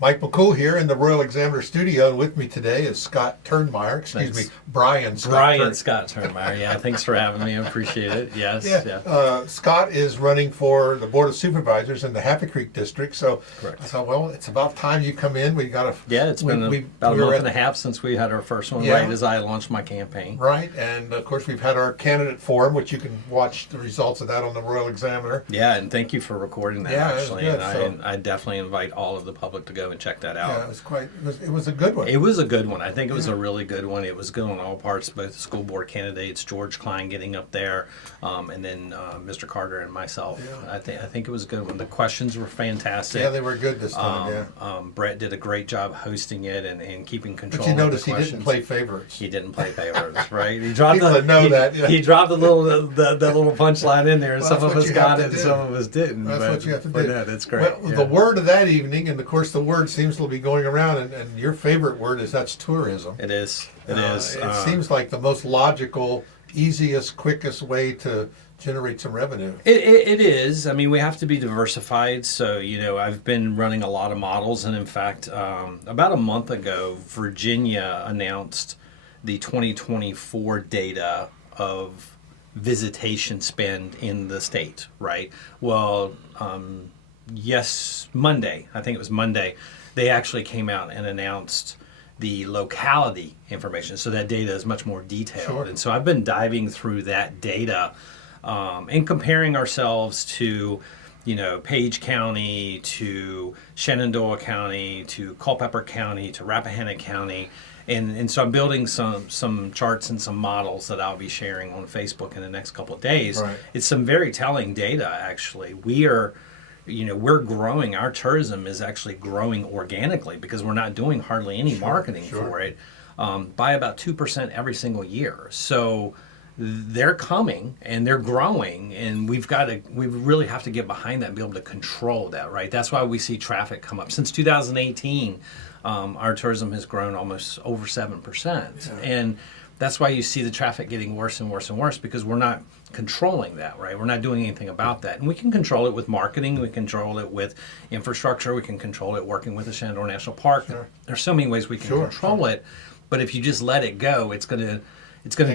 Mike McCool here in the Royal Examiner studio, and with me today is Scott Turnmeyer. Thanks. Brian Scott. Scott Turnmeyer. Yeah, thanks for having me. I appreciate it. Yes. Yeah. Scott is running for the Board of Supervisors in the Happy Creek District. So Correct. I thought, well, it's about time you come in. We got to. Yeah, it's been about a month and a half since we had our first one, right as I launched my campaign. Right, and of course we've had our candidate forum, which you can watch the results of that on the Royal Examiner. Yeah, and thank you for recording that. Yeah, actually, it was good, and I definitely invite all of the public to go and check that out. Yeah, it was a good one. It was a good one. I think it was a really good one. It was good on all parts, both school board candidates, George Klein getting up there, and then Mr. Carter and myself. Yeah. I think it was a good one. The questions were fantastic. Yeah, they were good this time. Brett did a great job hosting it and keeping control. But you notice of the he questions. didn't play favorites. He didn't play favorites, right? He dropped People that know that. Yeah. He dropped the little punchline in there, and Well, some of that's us what you have got to it, and do. some of us didn't. That's what you have to do. No, that's great. Well, the word of that evening, and of course the word seems to be going around, and your favorite word is that's tourism. It is. It is. It seems like the most logical, easiest, quickest way to generate some revenue. It is. I mean, we have to be diversified. So, I've been running a lot of models. And in fact, about a month ago, Virginia announced the 2024 data of visitation spend in the state, right? Well, Monday, I think it was Monday, they actually came out and announced the locality information. So that data is much more detailed. Sure. And so I've been diving through that data and comparing ourselves to, Page County, to Shenandoah County, to Culpeper County, to Rappahannock County. And so I'm building some charts and some models that I'll be sharing on Facebook in the next couple of days. Right. It's some very telling data, actually. We're growing. Our tourism is actually growing organically because we're not doing hardly any marketing for it, by about 2% every single year. So they're coming and they're growing, and we really have to get behind that and be able to control that, right? That's why we see traffic come up. Since 2018, our tourism has grown almost over 7%. And that's why you see the traffic getting worse and worse and worse, because we're not controlling that, right? We're not doing anything about that. And we can control it with marketing. We can control it with infrastructure. We can control it working with the Shenandoah National Park. Sure. There's so many ways we can control it. But if you just let it go, it's going to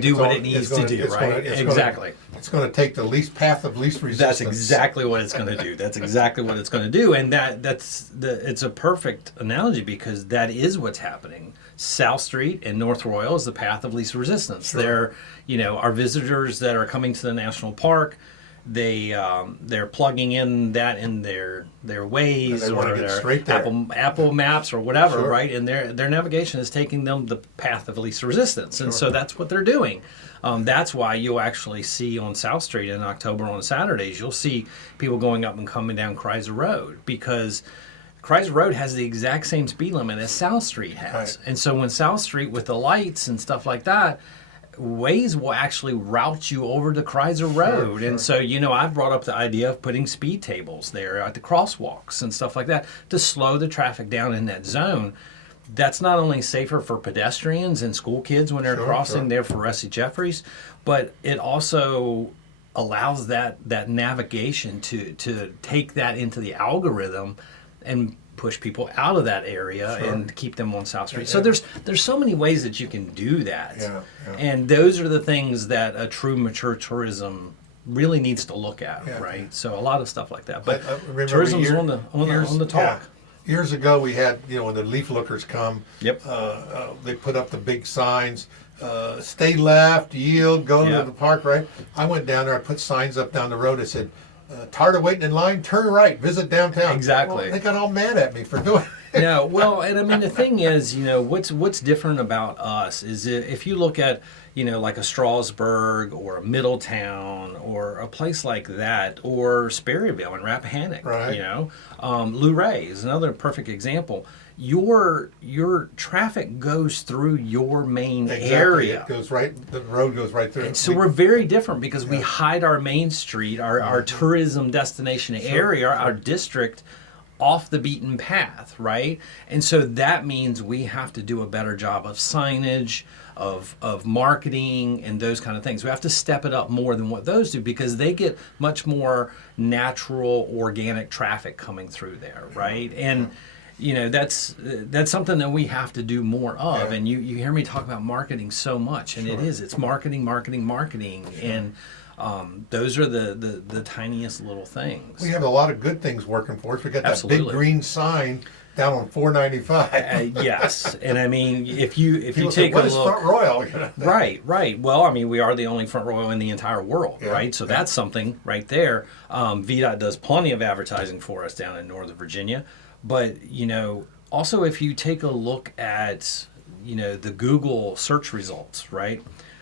do what it needs to do, right? Exactly. It's going to take the least path of least resistance. That's exactly what it's going to do. That's exactly what it's going to do. And it's a perfect analogy, because that is what's happening. South Street and North Royal is the path of least resistance. Sure. They're, our visitors that are coming to the national park, they're plugging in that in their Waze or their Apple Maps or whatever, right? And their navigation is taking them the path of least resistance, and so that's what they're doing. That's why you'll actually see on South Street in October on Saturdays, you'll see people going up and coming down Kreiser Road, because Kreiser Road has the exact same speed limit as South Street has. Right. And so when South Street, with the lights and stuff like that, Waze will actually route you over to Kreiser Road. Sure. And so, I've brought up the idea of putting speed tables there at the crosswalks and stuff like that to slow the traffic down in that zone. That's not only safer for pedestrians and school kids when they're crossing there for Rusty Jeffries, but it also allows that navigation to take that into the algorithm and push people out of that area and keep them on South Street. So there's so many ways that you can do that. And those are the things that a true mature tourism really needs to look at, right? So a lot of stuff like that. But tourism's on the talk. Yeah. Years ago, we had, when the leaf lookers come, Yep. They put up the big signs, stay left, yield, go to the park, right? I went down there, I put signs up down the road that said, tired of waiting in line, turn right, visit downtown. Exactly. Well, they got all mad at me for doing it. Yeah, well, and I mean, the thing is, what's different about us is if you look at, like a Strasburg or a Middletown or a place like that, or Sperryville and Rappahannock, right. Luray is another perfect example. Your traffic goes through your main area. It goes right. The road goes right through. And so we're very different, because we hide our main street, our tourism destination area, our district, off the beaten path, right? And so that means we have to do a better job of signage, of marketing, and those kind of things. We have to step it up more than what those do, because they get much more natural, organic traffic coming through there, right? that's something that we have to do more of. Yeah. And you hear me talk about marketing so much, and it's marketing, and those are the tiniest little things. We have a lot of good things working for us. We got that Absolutely. big green sign down on 495. Yes, and I mean, if you People take say, what a is look, Front Royal? right. Well, I mean, we are the only front row in the entire world, Yeah, right? So that's something right there. VDOT does plenty of advertising for us down in Northern Virginia, but also if you take a look at the Google search results, right?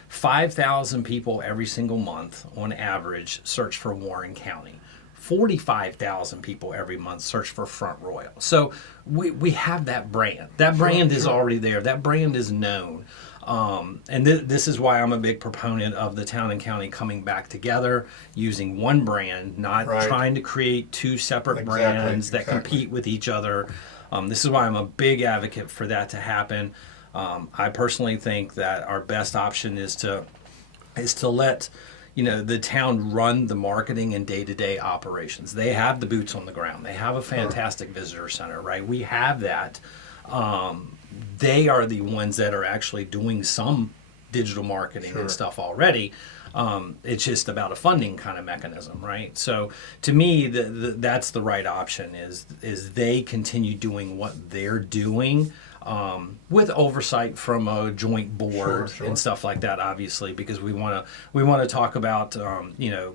5,000 people every single month on average search for Warren County. 45,000 people every month search for Front Royal. So we have that brand. That brand is already there. That brand is known. And this is why I'm a big proponent of the town and county coming back together, using one brand, not trying to create two separate brands that compete with each other. This is why I'm a big advocate for that to happen. I personally think that our best option is to let the town run the marketing and day-to-day operations. They have the boots on the ground. They have a fantastic visitor center, right? We have that. They are the ones that are actually doing some digital marketing and stuff already. It's just about a funding kind of mechanism, right? So to me, that's the right option is they continue doing what they're doing. With oversight from a joint board and stuff like that, obviously, because we want to talk about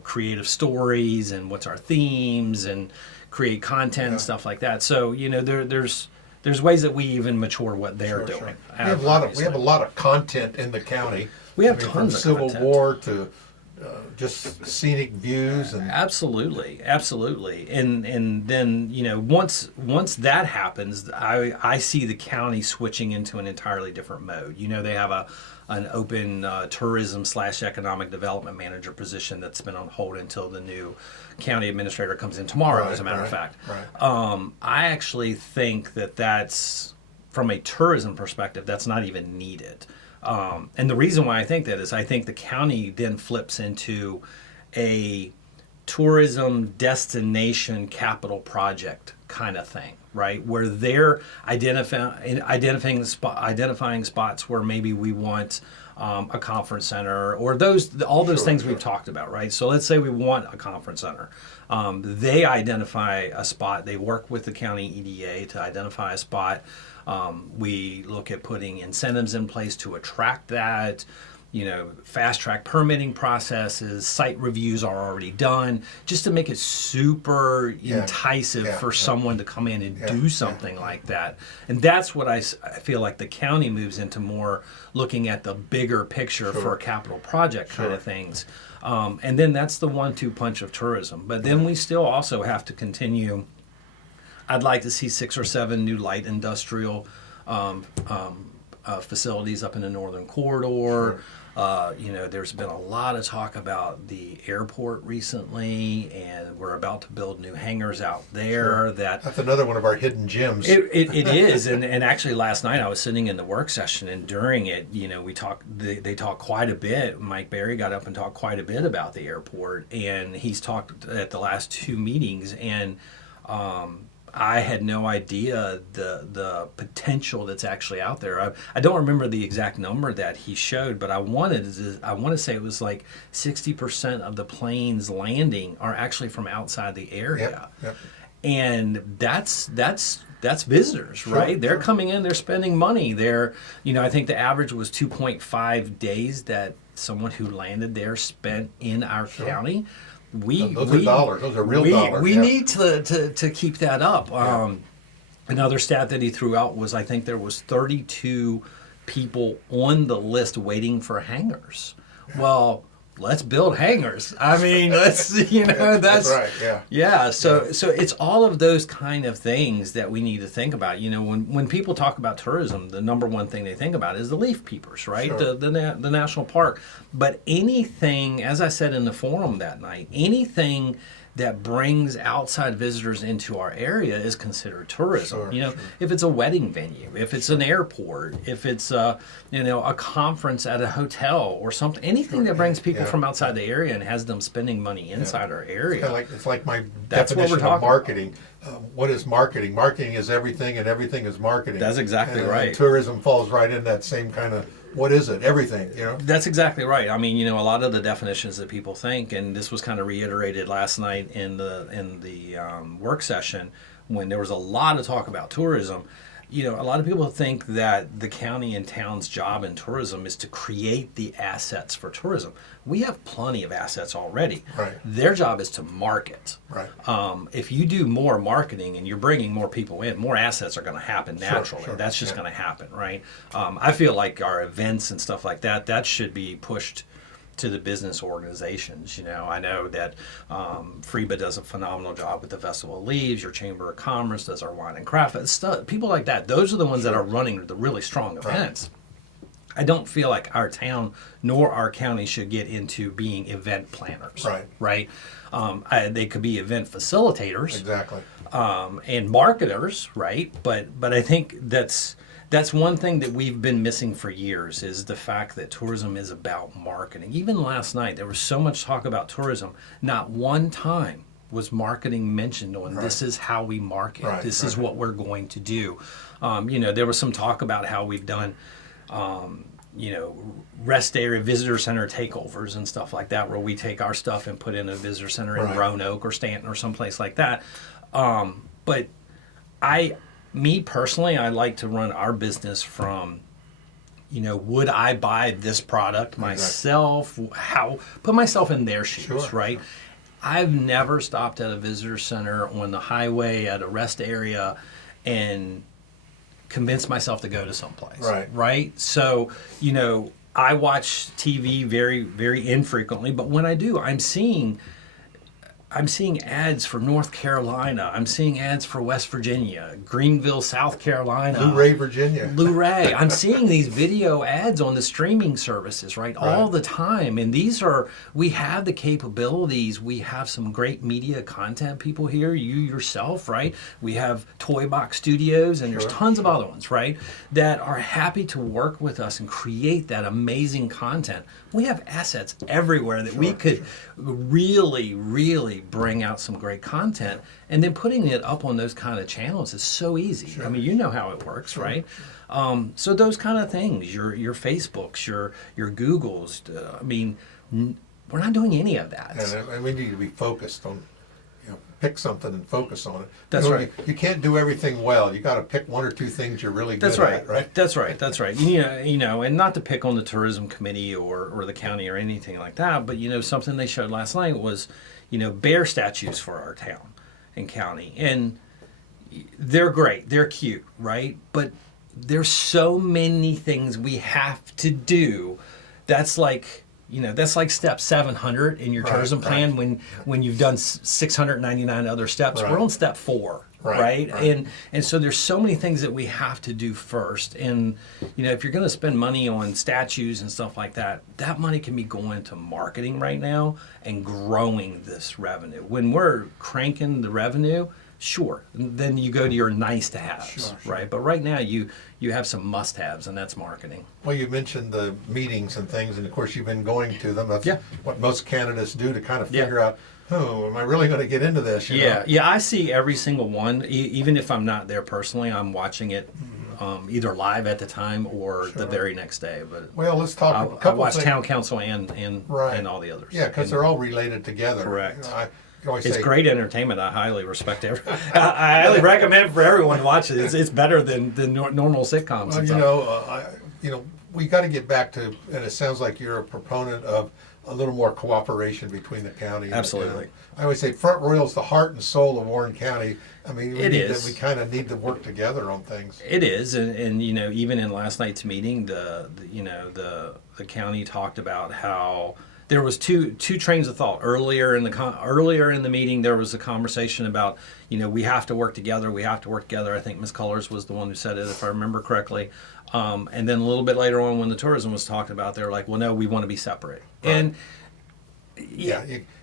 creative stories and what's our themes and create content and stuff like that. So there's ways that we even mature what they're doing. We have a lot of content in the county. We have from tons of Civil content. War to just scenic views and Absolutely, and then once that happens, I see the county switching into an entirely different mode. They have an open tourism / economic development manager position that's been on hold until the new county administrator comes in tomorrow. As a matter of fact, I actually think that's from a tourism perspective, that's not even needed. And the reason why I think that is I think the county then flips into a tourism destination capital project kind of thing, right? Where they're identifying spots where maybe we want a conference center or all those things we've talked about, right? So let's say we want a conference center. They identify a spot. They work with the county EDA to identify a spot. We look at putting incentives in place to attract that, fast track permitting processes, site reviews are already done, just to make it super enticing for someone to come in and do something like that. And that's what I feel like the county moves into, more looking at the bigger picture for a capital project kind of things. And then that's the 1-2 punch of tourism. But then we still also have to continue. I'd like to see 6 or 7 new light industrial facilities up in the northern corridor. There's been a lot of talk about the airport recently, and we're about to build new hangars out there. That's another one of our hidden gems. It is, and actually last night I was sitting in the work session, and during it, we talked. They talked quite a bit. Mike Berry got up and talked quite a bit about the airport, and he's talked at the last 2 meetings, and I had no idea the potential that's actually out there. I don't remember the exact number that he showed, but I want to say it was like 60% of the planes landing are actually from outside the area. Yep. And that's visitors, right? They're coming in, they're spending money. I think the average was 2.5 days that someone who landed there spent in our county. Those are dollars. Those are real dollars. We need to keep that up. Another stat that he threw out was I think there was 32 people on the list waiting for hangars. Well, let's build hangars. I mean, that's right. Yeah. So it's all of those kind of things that we need to think about. When people talk about tourism, the number one thing they think about is the leaf peepers, right? The national park. But anything, as I said in the forum that night, anything that brings outside visitors into our area is considered tourism. Sure, you know, sure. if it's a wedding venue, if it's an airport, if it's a conference at a hotel or something, anything that brings people Yeah. from outside the area and has them spending money inside our area. It's like my That's what definition we're of talking marketing. What is marketing? Marketing is everything, and everything is marketing. That's exactly And, right. Tourism falls right in that same kind of, what is it? Everything, you know? That's exactly right. I mean, a lot of the definitions that people think, and this was kind of reiterated last night in the work session when there was a lot of talk about tourism. A lot of people think that the county and town's job in tourism is to create the assets for tourism. We have plenty of assets already. Right. Their job is to market. Right. If you do more marketing and you're bringing more people in, more assets are going to happen naturally. Sure. That's just Yeah. going to happen, right? I feel like our events and stuff like that should be pushed to the business organizations. I know that FREBA does a phenomenal job with the Festival of Leaves. Your Chamber of Commerce does our wine and craft stuff. People like that. Those are the ones that are running the really strong events. I don't feel like our town nor our county should get into being event planners. Right. They could be event facilitators. Exactly. And marketers, right? But I think that's one thing that we've been missing for years is the fact that tourism is about marketing. Even last night, there was so much talk about tourism. Not one time was marketing mentioned on this is how we market. This is what we're going to do. There was some talk about how we've done rest area visitor center takeovers and stuff like that, where we take our stuff and put in a visitor center in Roanoke or Stanton or someplace like that. But me personally, I like to run our business from, would I buy this product myself? Put myself in their shoes, right? Sure. I've never stopped at a visitor center on the highway at a rest area and convince myself to go to someplace. Right. So, I watch TV very, very infrequently, but when I do, I'm seeing ads for North Carolina. I'm seeing ads for West Virginia, Greenville, South Carolina. Luray, Virginia. Luray. I'm seeing these video ads on the streaming services, all the time. And we have the capabilities. We have some great media content people here, you yourself, right? We have Toy Box Studios, and there's tons of other ones, right? That are happy to work with us and create that amazing content. We have assets everywhere that we could really, really bring out some great content, and then putting it up on those kind of channels is so easy. I mean, you know how it works, right? So those kind of things, your Facebooks, your Googles. We're not doing any of that. And we need to be focused on, pick something and focus on it. That's right. You can't do everything well. You got to pick one or two things you're really good at, right? That's right. And not to pick on the tourism committee or the county or anything like that, but something they showed last night was, bear statues for our town and county, and they're great, they're cute, right? But there's so many things we have to do. That's like step 700 in your tourism plan when you've done 699 other steps. We're on step 4, right? And so there's so many things that we have to do first. And if you're going to spend money on statues and stuff like that, that money can be going to marketing right now and growing this revenue. When we're cranking the revenue, sure, then you go to your nice to haves, right? But right now you have some must haves, and that's marketing. Well, you mentioned the meetings and things, and of course you've been going to them. That's what most candidates do to kind of figure out, am I really going to get into this? Yeah, I see every single one. Even if I'm not there personally, I'm watching it either live at the time or the very next day. But let's talk. I watch town council and all the others. Yeah, because they're all related together. Correct. It's great entertainment. I highly respect it. I highly recommend for everyone to watch it. It's better than normal sitcoms. Well, we got to get back to, and it sounds like you're a proponent of a little more cooperation between the county and Absolutely. the town. I always say Front Royal is the heart and soul of Warren County. I mean, we kind of need to work together on things. It is, and even in last night's meeting, the county talked about how there was two trains of thought. Earlier in the meeting, there was a conversation about, we have to work together. I think Ms. Cullors was the one who said it, if I remember correctly. And then a little bit later on, when the tourism was talked about, they were like, well, no, we want to be separate. Right. And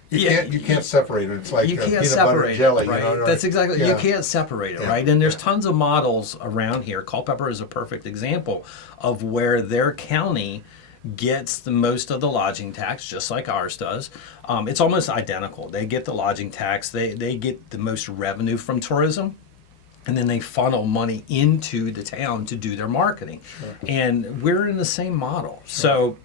You can't separate it. It's like you can't peanut butter separate jelly. it, right? You know, That's exactly, yeah. you can't separate it, Yeah. right? And there's tons of models around here. Culpeper is a perfect example of where their county gets the most of the lodging tax, just like ours does. It's almost identical. They get the lodging tax. They get the most revenue from tourism. And then they funnel money into the town to do their marketing. Sure. And we're in the same model. So,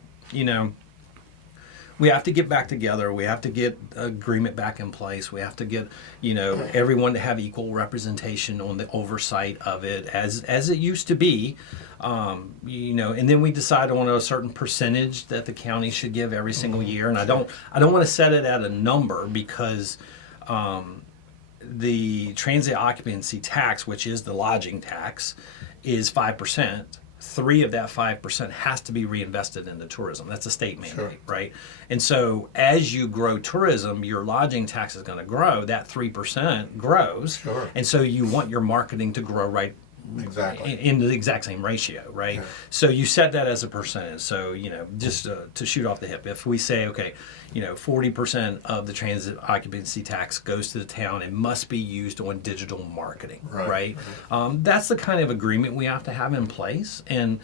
we have to get back together. We have to get agreement back in place. We have to get, everyone to have equal representation on the oversight of it as it used to be. And then we decide on a certain percentage that the county should give every single year. And I don't want to set it at a number because the transient occupancy tax, which is the lodging tax, is 5%. 3 of that 5% has to be reinvested into tourism. That's a state mandate, Sure. right? And so as you grow tourism, your lodging tax is going to grow. That 3% grows. Sure. And so you want your marketing to grow right Exactly. in the exact same ratio, right? Yeah. So you set that as a percentage. So, just to shoot off the hip, if we say, okay, 40% of the transit occupancy tax goes to the town, it must be used on digital marketing, right? That's the kind of agreement we have to have in place. And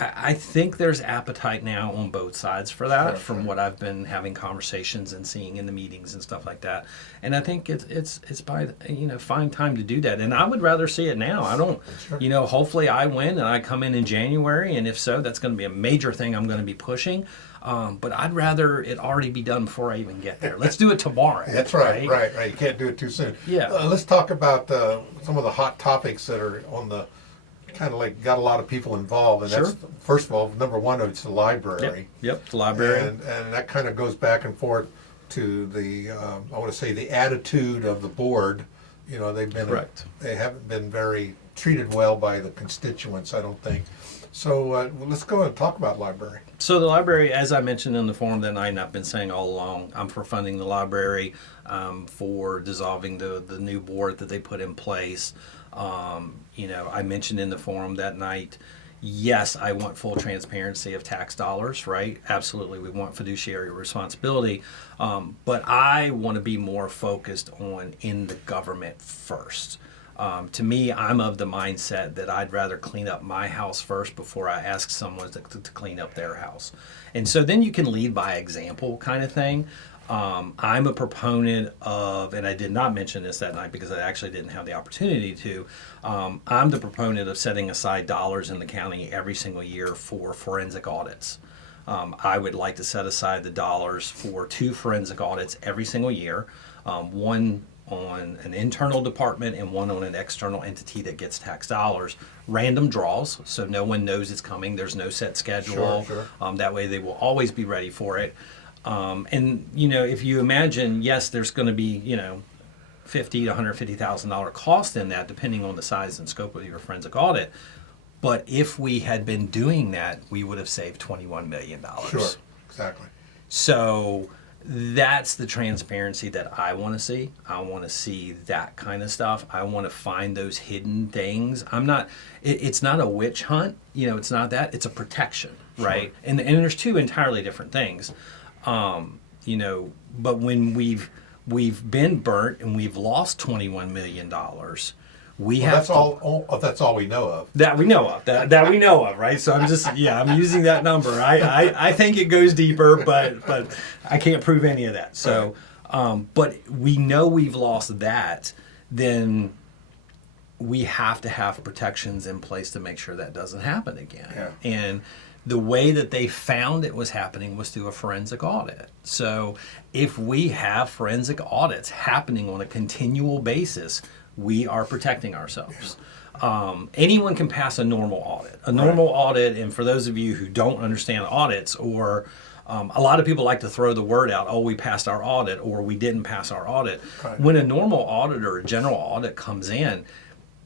I think there's appetite now on both sides for that, from what I've been having conversations and seeing in the meetings and stuff like that. And I think it's by find time to do that. And I would rather see it now. I don't, hopefully I win and I come in January, and if so, that's going to be a major thing I'm going to be pushing. But I'd rather it already be done before I even get there. Let's do it tomorrow. That's right. You can't do it too soon. Yeah. Let's talk about some of the hot topics that are on the kind of like got a lot of people involved, and that's first of all, number one, it's the library. Yep, the library, and that kind of goes back and forth to the I want to say the attitude of the board. They've been they haven't been very treated well by the constituents, I don't think. So let's go and talk about library. So the library, as I mentioned in the forum that night, and I've been saying all along, I'm for funding the library, for dissolving the new board that they put in place. I mentioned in the forum that night, yes, I want full transparency of tax dollars, right? Absolutely, we want fiduciary responsibility, but I want to be more focused on in the government first. To me, I'm of the mindset that I'd rather clean up my house first before I ask someone to clean up their house. And so then you can lead by example kind of thing. I'm a proponent of, and I did not mention this that night because I actually didn't have the opportunity to, I'm the proponent of setting aside dollars in the county every single year for forensic audits. I would like to set aside the dollars for 2 forensic audits every single year, one on an internal department and one on an external entity that gets tax dollars. Random draws, so no one knows it's coming. There's no set schedule. Sure. That way they will always be ready for it. And if you imagine, yes, there's going to be $50,000 to $150,000 cost in that, depending on the size and scope of your forensic audit. But if we had been doing that, we would have saved $21 million. Sure, exactly. So that's the transparency that I want to see. I want to see that kind of stuff. I want to find those hidden things. It's not a witch hunt. It's not that. It's a protection, right? And there's 2 entirely different things. But when we've been burnt and we've lost $21 million, that's all we know of. That we know of. That we know of, right? So I'm using that number. I think it goes deeper, but I can't prove any of that. So, but we know we've lost that, then we have to have protections in place to make sure that doesn't happen again. Yeah. And the way that they found it was happening was through a forensic audit. So if we have forensic audits happening on a continual basis, we are protecting ourselves. Anyone can pass a normal audit. A normal audit, and for those of you who don't understand audits, or a lot of people like to throw the word out, we passed our audit, or we didn't pass our audit. Right. When a normal audit or a general audit comes in,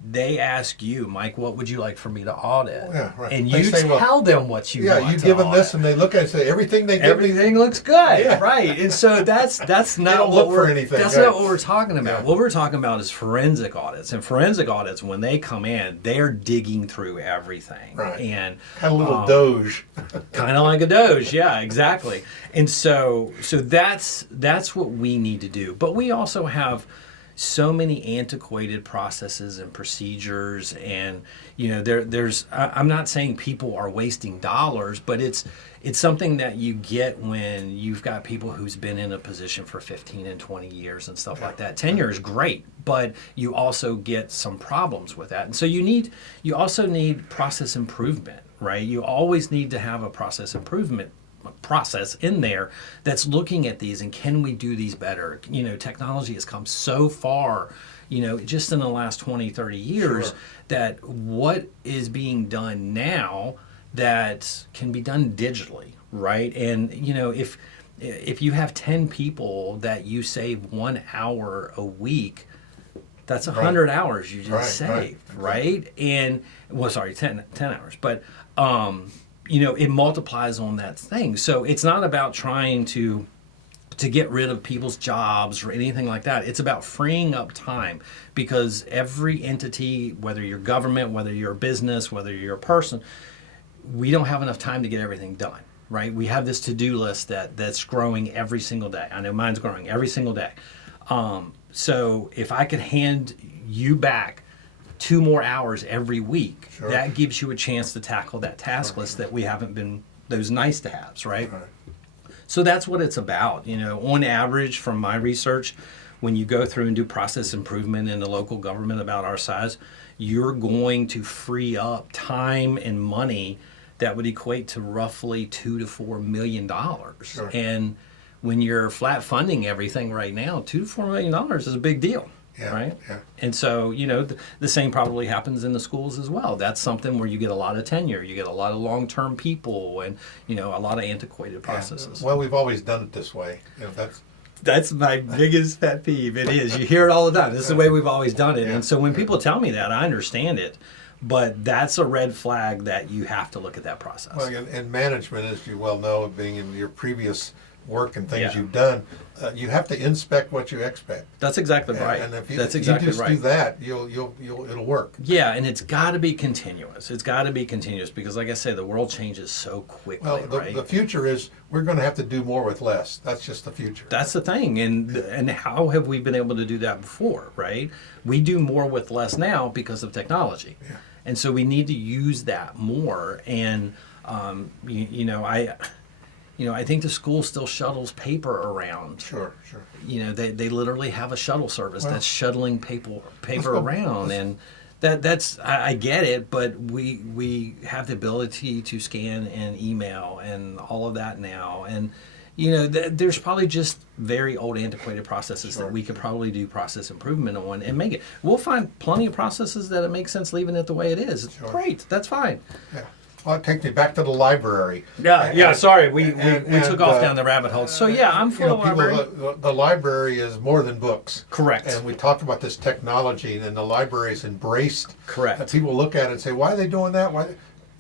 they ask you, Mike, what would you like for me to audit? Yeah, right. And They you say, tell them what you want you to give them audit. this, and they look at it and say, everything they give me. Everything looks good, Yeah. right? And so that's not don't what look for we're anything, that's right? not what we're talking about. Yeah. What we're talking about is forensic audits. And forensic audits, when they come in, they're digging through everything, Right. and Kind of a little Doge. kind of like a Doge, yeah, exactly. And so that's what we need to do. But we also have so many antiquated processes and procedures, and there's I'm not saying people are wasting dollars, but it's something that you get when you've got people who's been in a position for 15 and 20 years and stuff like that. Tenure is great, but you also get some problems with that. And so you also need process improvement, right? You always need to have a process improvement process in there that's looking at these and can we do these better. Technology has come so far, just in the last 20, 30 years, Sure. that what is being done now that can be done digitally, right? And if you have 10 people that you save 1 hour a week, that's 100 hours you just saved, right? And 10 hours, but it multiplies on that thing. So it's not about trying to get rid of people's jobs or anything like that. It's about freeing up time, because every entity, whether you're government, whether you're a business, whether you're a person, we don't have enough time to get everything done, right? We have this to-do list that's growing every single day. I know mine's growing every single day. So if I could hand you back 2 more hours every week, Sure. that gives you a chance to tackle that task list that we haven't been, those nice to haves, right? So that's what it's about. On average, from my research, when you go through and do process improvement in the local government about our size, you're going to free up time and money that would equate to roughly $2 to $4 million. Sure. And when you're flat funding everything right now, $2 to $4 million is a big deal. Yeah, right? yeah. And so, the same probably happens in the schools as well. That's something where you get a lot of tenure, you get a lot of long-term people, and, a lot of antiquated processes. Well, we've always done it this way. That's my biggest pet peeve. It is. You hear it all the time. This is the way we've always done it. And so when people tell me that, I understand it. But that's a red flag that you have to look at that process. Well, and management, as you well know, being in your previous work and things Yeah. you've done, you have to inspect what you expect. That's exactly right. And if you, That's you exactly just right. do that, it'll work. Yeah, and it's got to be continuous. It's got to be continuous because, like I say, the world changes so quickly, Well, right? the future is we're going to have to do more with less. That's just the future. That's the thing, and how have we been able to do that before, right? We do more with less now because of technology, Yeah. and so we need to use that more. And I think the school still shuttles paper around. Sure. They literally have a shuttle service Well, that's shuttling paper go- around, and that's I get it, but we have the ability to scan and email and all of that now, and there's probably just very old antiquated processes Sure. that we could probably do process improvement on and make it. We'll find plenty of processes that it makes sense leaving it the way it is. It's Sure. great, that's fine. Yeah. Well, it takes me back to the library. Yeah. Sorry, we and, took off down the rabbit hole. So yeah, I'm for the library. The library is more than books. Correct. And we talked about this technology, and the library's embraced. Correct. People look at it and say, "Why are they doing that? Why?"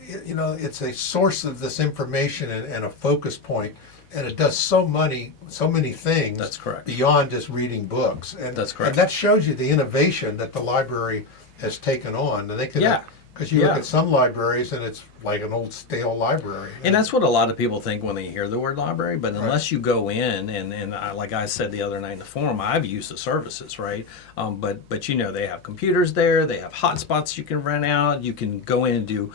It's a source of this information and a focus point, and it does so many things. That's correct. Beyond just reading books. And That's correct. And that shows you the innovation that the library has taken on, and they can. Yeah. Because you look Yeah. at some libraries and it's like an old stale library. And that's what a lot of people think when they hear the word library. But unless you go in and like I said the other night in the forum, I've used the services, right? But they have computers there. They have hotspots you can rent out. You can go in and do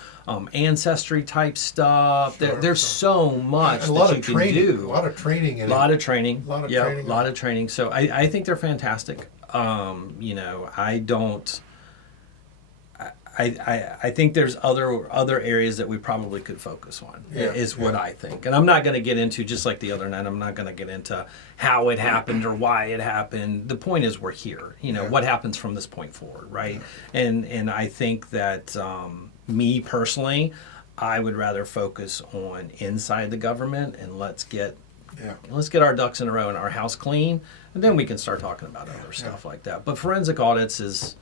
ancestry type stuff. Sure, There's so much And a lot that you of can training. do. A lot of training. A lot of training. A lot of yeah, training. a lot of training. So I think they're fantastic. I don't. I think there's other areas that we probably could focus on, is what I think. And I'm not going to get into, just like the other night, I'm not going to get into how it happened or why it happened. The point is we're here. What happens from this point forward, right? And I think that me personally, I would rather focus on inside the government and let's get our ducks in a row and our house clean, and then we can start talking about other stuff like that. But forensic audits is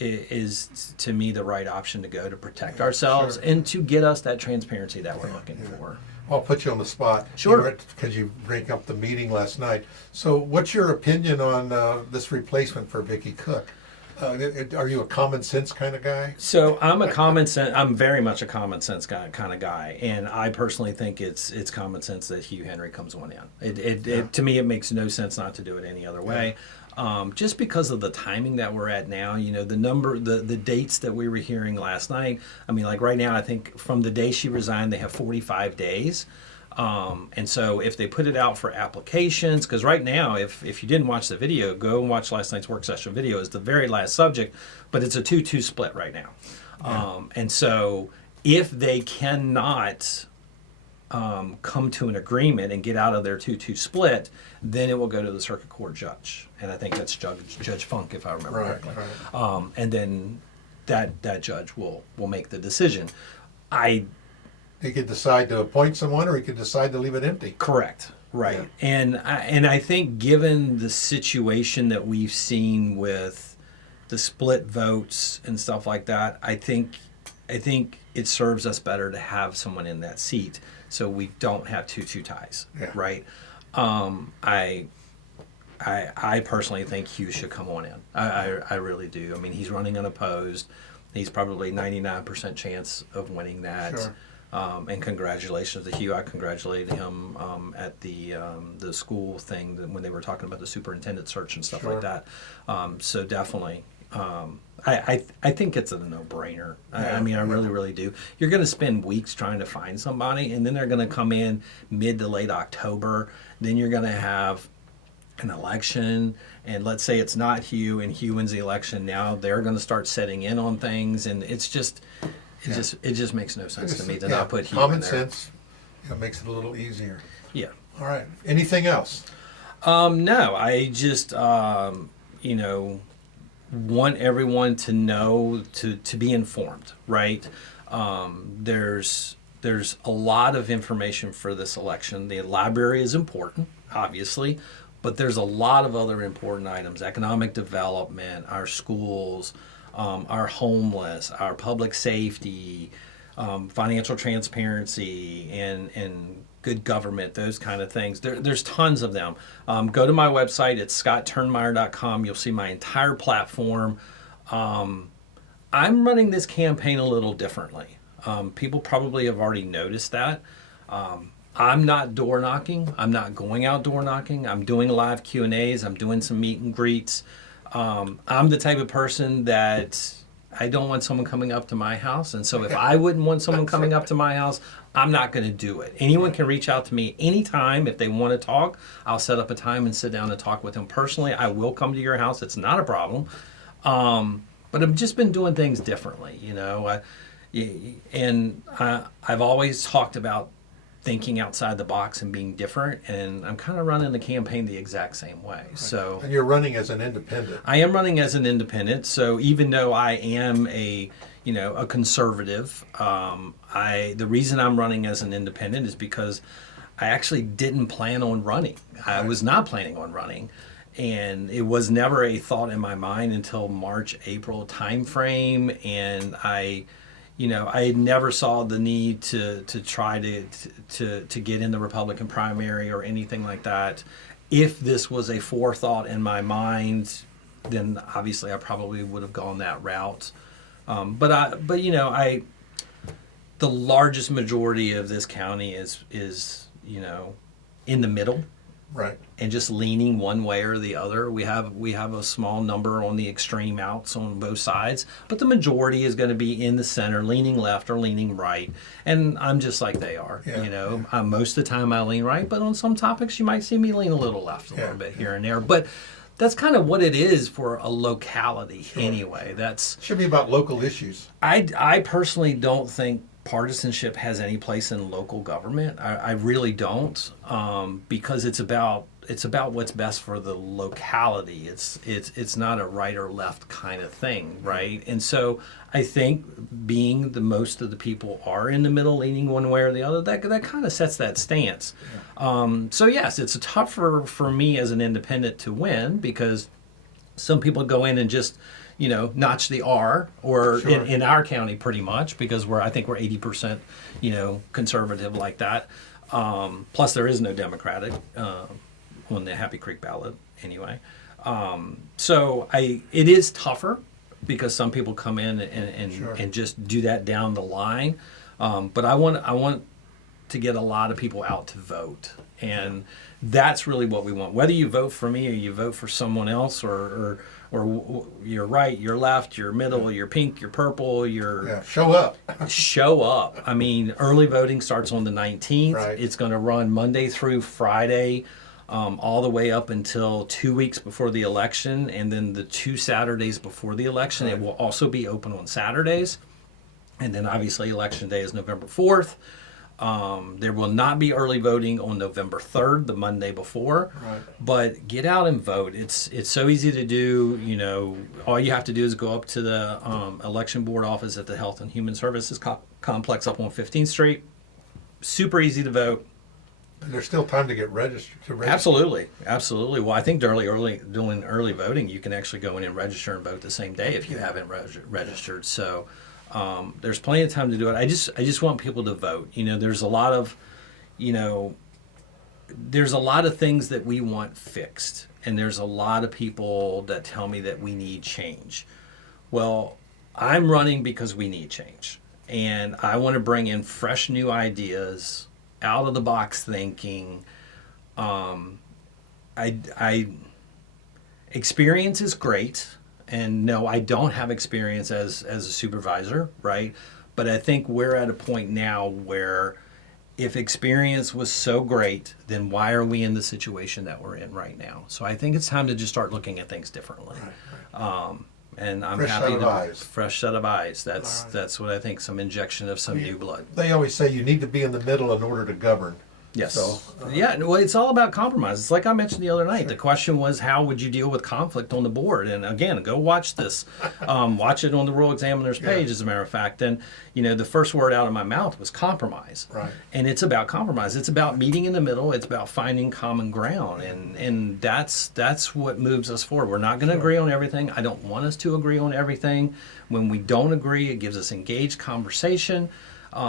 is to me the right option to go to protect ourselves and to get us that transparency that we're looking for. I'll put you on the spot. Sure. Because you break up the meeting last night. So what's your opinion on this replacement for Vicki Cook? Are you a common sense kind of guy? So I'm very much a common sense kind of guy, and I personally think it's common sense that Hugh Henry comes on in. To me, it makes no sense not to do it any other way. Just because of the timing that we're at now, the dates that we were hearing last night. I mean, like right now, I think from the day she resigned, they have 45 days. And so if they put it out for applications, because right now, if you didn't watch the video, go and watch last night's work session video. Is the very last subject, but it's a 2-2 split right now. And so if they cannot come to an agreement and get out of their 2-2 split, then it will go to the circuit court judge. And I think that's Judge Funk, if I remember correctly. Right. And then that judge will make the decision. He could decide to appoint someone, or he could decide to leave it empty. Correct. Right. Yeah. And I think given the situation that we've seen with the split votes and stuff like that, I think it serves us better to have someone in that seat so we don't have 2-2 ties. Yeah. Right. I personally think Hugh should come on in. I really do. I mean, he's running unopposed. He's probably 99% chance of winning that. Sure. And congratulations to Hugh. I congratulated him at the school thing when they were talking about the superintendent search and stuff like that. So definitely, I think it's a no-brainer. I mean, I really, really do. You're going to spend weeks trying to find somebody, and then they're going to come in mid to late October. Then you're going to have an election, and let's say it's not Hugh, and Hugh wins the election. Now they're going to start setting in on things, and it's just... It just makes no sense to me to not put Hugh in there. Common sense makes it a little easier. Yeah. All right. Anything else? No, I just want everyone to know to be informed, right? There's a lot of information for this election. The library is important, obviously, but there's a lot of other important items: economic development, our schools, our homeless, our public safety, financial transparency, and good government, those kind of things. There's tons of them. Go to my website. It's scottturnmeyer.com. You'll see my entire platform. I'm running this campaign a little differently. People probably have already noticed that. I'm not door knocking. I'm not going out door knocking. I'm doing live Q&As. I'm doing some meet and greets. I'm the type of person that I don't want someone coming up to my house. And so if I wouldn't want someone coming up to my house, I'm not going to do it. Anyone can reach out to me anytime if they want to talk. I'll set up a time and sit down and talk with them personally. I will come to your house. It's not a problem. But I've just been doing things differently, I've always talked about thinking outside the box and being different, and I'm kind of running the campaign the exact same way. Right. So, and you're running as an independent. I am running as an independent. So even though I am a conservative, the reason I'm running as an independent is because I actually didn't plan on running. I was not planning on running, and it was never a thought in my mind until March, April timeframe, and I never saw the need to try to get in the Republican primary or anything like that. If this was a forethought in my mind, then obviously I probably would have gone that route. But the largest majority of this county is in the middle. Right. And just leaning one way or the other. We have a small number on the extreme outs on both sides, but the majority is going to be in the center, leaning left or leaning right. And I'm just like they are. Yeah. Most of the time I lean right, but on some topics you might see me lean a little left a little bit here and there. But that's kind of what it is for a locality anyway. Should be about local issues. I personally don't think partisanship has any place in local government. I really don't, because it's about what's best for the locality. It's not a right or left kind of thing, right? And so I think being the most of the people are in the middle, leaning one way or the other, that kind of sets that stance. Yeah. So yes, it's tougher for me as an independent to win because Some people go in and just, notch the R, or Sure. in our county pretty much, because I think we're 80%, conservative like that. Plus there is no Democratic on the Happy Creek ballot anyway. So it is tougher because some people come in and Sure. and just do that down the line. But I want to get a lot of people out to vote, and that's really what we want. Whether you vote for me or you vote for someone else, or you're right, you're left, you're middle, you're pink, you're purple, show up. show up. I mean, early voting starts on the 19th. Right. It's going to run Monday through Friday, all the way up until 2 weeks before the election, and then the 2 Saturdays before the election. Right. It will also be open on Saturdays, and then obviously Election Day is November 4th. There will not be early voting on November 3rd, the Monday before. Right. But get out and vote. It's so easy to do. All you have to do is go up to the election board office at the Health and Human Services complex up on 15th Street. Super easy to vote. There's still time to get registered. Absolutely. Well, I think doing early voting, you can actually go in and register and vote the same day if you haven't registered. So there's plenty of time to do it. I just want people to vote. There's a lot of, there's a lot of things that we want fixed, and there's a lot of people that tell me that we need change. Well, I'm running because we need change, and I want to bring in fresh new ideas, out of the box thinking. Experience is great, and no, I don't have experience as a supervisor, right? But I think we're at a point now where if experience was so great, then why are we in the situation that we're in right now? So I think it's time to just start looking at things differently. Right. And I'm happy to fresh set of eyes. That's what I think. Some injection of some new blood. They always say you need to be in the middle in order to govern. Yes. So, well, it's all about compromise. It's like I mentioned the other night. Sure. The question was, how would you deal with conflict on the board? And again, go watch this. Watch it on the Rural Examiner's page, as a matter of fact. And, the first word out of my mouth was compromise. Right. And it's about compromise. It's about meeting in the middle. It's about finding common ground. And that's what moves us forward. We're not going to agree on everything. I don't want us to agree on everything. When we don't agree, it gives us engaged conversation.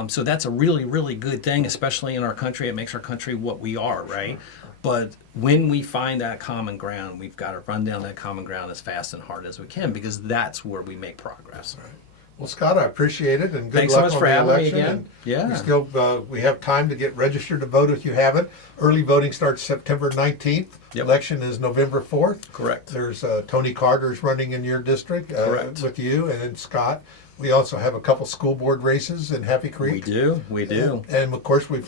So that's a really, really good thing, especially in our country. It makes our country what we are, right? But when we find that common ground, we've got to run down that common ground as fast and hard as we can, because that's where we make progress. Right. Well, Scott, I appreciate it, and good Thanks luck so much on for the having election. me again. And Yeah. we have time to get registered to vote if you haven't. Early voting starts September 19th. Yep. Election is November 4th. Correct. There's Tony Carter's running in your district Correct. with you, and then Scott. We also have a couple school board races in Happy Creek. We do. And of course, we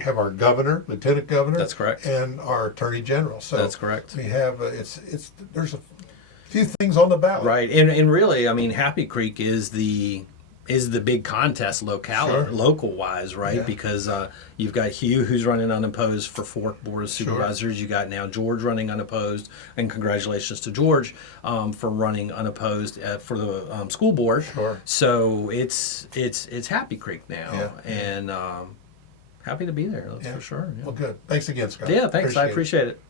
have our governor, lieutenant governor. That's correct. And our attorney general. So that's correct. We have there's a few things on the ballot. Right, and really, I mean, Happy Creek is the big contest local wise, right? Yeah. Because you've got Hugh, who's running unopposed for Fork Board of Supervisors. You got now George running unopposed, and congratulations to George for running unopposed for the school board. Sure. So it's Happy Creek now, Yeah. and happy to be there. That's for sure. Yeah. Well, good. Thanks again, Scott. Yeah, thanks. I appreciate it.